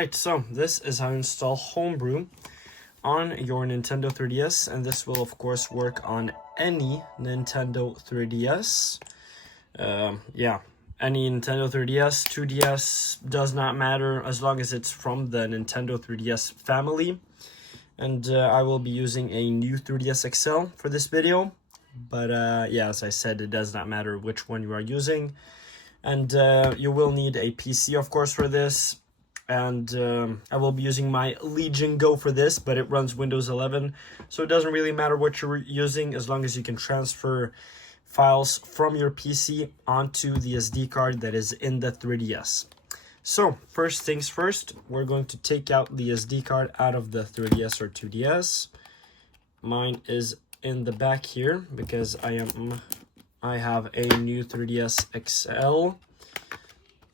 Alright, so this is how to install Homebrew on your Nintendo 3DS, and this will of course work on any Nintendo 3DS. Any Nintendo 3DS, 2DS, does not matter as long as it's from the Nintendo 3DS family. And I will be using a new 3DS XL for this video, but as I said, it does not matter which one you are using. And you will need a PC, of course, for this. And I will be using my Legion Go for this, but it runs Windows 11. So it doesn't really matter what you're using as long as you can transfer files from your PC onto the SD card that is in the 3DS. So first things first, we're going to take out the SD card out of the 3DS or 2DS. Mine is in the back here because I have a new 3DS XL.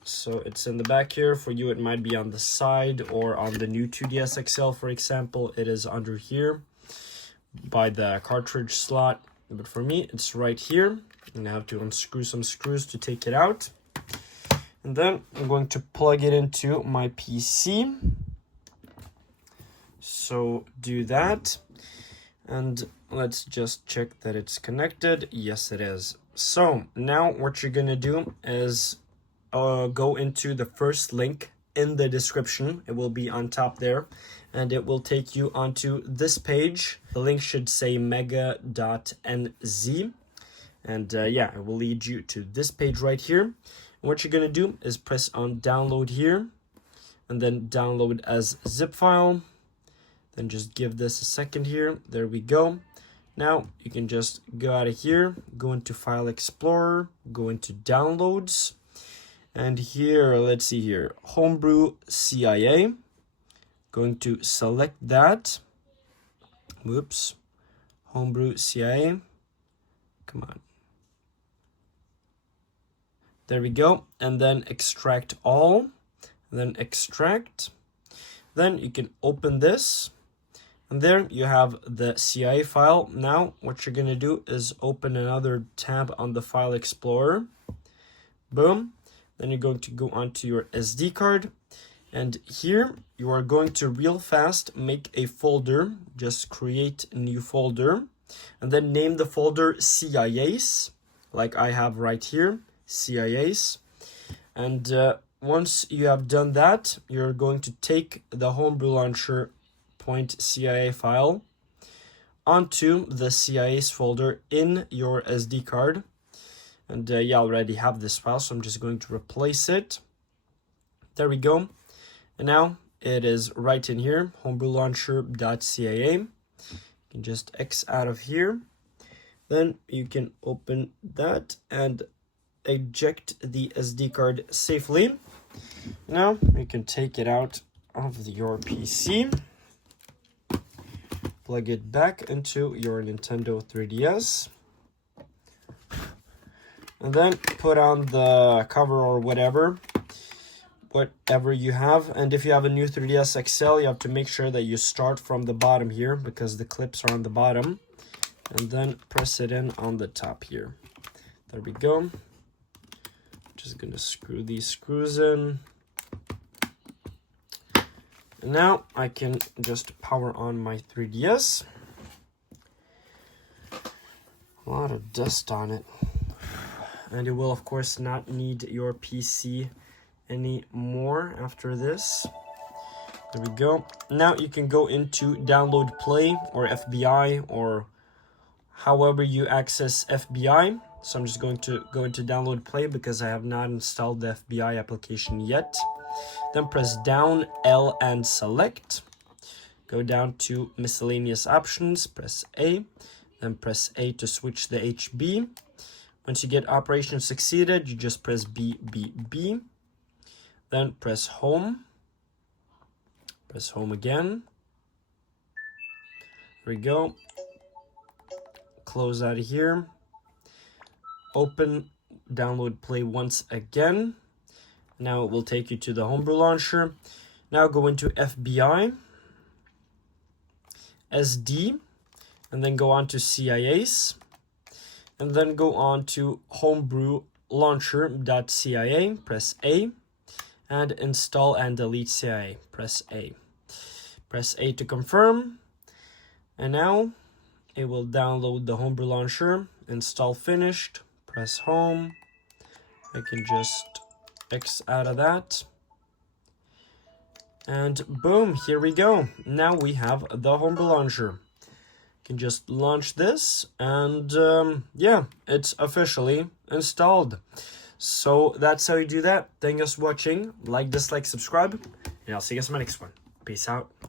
So it's in the back here. For you, it might be on the side, or on the new 2DS XL, for example, it is under here by the cartridge slot. But for me, it's right here. And I have to unscrew some screws to take it out. And then I'm going to plug it into my PC. So do that. And let's just check that it's connected. Yes, it is. So now what you're going to do is go into the first link in the description. It will be on top there, and it will take you onto this page. The link should say mega.nz, and it will lead you to this page right here. And what you're gonna do is press on download here, and then download as zip file. Then just give this a second here. There we go. Now you can just go out of here, go into File Explorer, go into Downloads. And here, let's see here, Homebrew CIA. Going to select that. Whoops. Homebrew CIA. Come on. There we go. And then extract all. And then extract. Then you can open this. And there you have the CIA file. Now, what you're going to do is open another tab on the File Explorer. Boom. Then you're going to go onto your SD card, and here you are going to real fast make a folder. Just create a new folder, and then name the folder CIAs, like I have right here, CIAs. And once you have done that, you're going to take the Homebrew Launcher .cia file onto the CIAs folder in your SD card. And I already have this file, so I'm just going to replace it. There we go. And now it is right in here, homebrewlauncher.cia. You can just X out of here. Then you can open that and eject the SD card safely. Now you can take it out of your PC. Plug it back into your Nintendo 3DS. And then put on the cover or whatever you have. And if you have a new 3DS XL, you have to make sure that you start from the bottom here, because the clips are on the bottom. And then press it in on the top here. There we go. Just gonna screw these screws in. And now I can just power on my 3DS. A lot of dust on it. And you will, of course, not need your PC anymore after this. There we go. Now you can go into Download Play or FBI, or however you access FBI. So I'm just going to go into Download Play because I have not installed the FBI application yet. Then press down L and select. Go down to Miscellaneous Options, press A. Then press A to switch the HB. Once you get Operation Succeeded, you just press B, B, B. Then press Home. Press Home again. There we go. Close out of here. Open Download Play once again. Now it will take you to the Homebrew Launcher. Now go into FBI, SD, and then go on to CIAs. And then go on to Homebrew Launcher.cia, press A, and install and delete CIA. Press A. Press A to confirm. And now it will download the Homebrew launcher. Install finished. Press home. I can just X out of that. And boom, here we go. Now we have the Homebrew launcher. Can just launch this, and yeah, it's officially installed. So that's how you do that. Thank you for watching. Like, dislike, subscribe, and I'll see you guys in my next one. Peace out.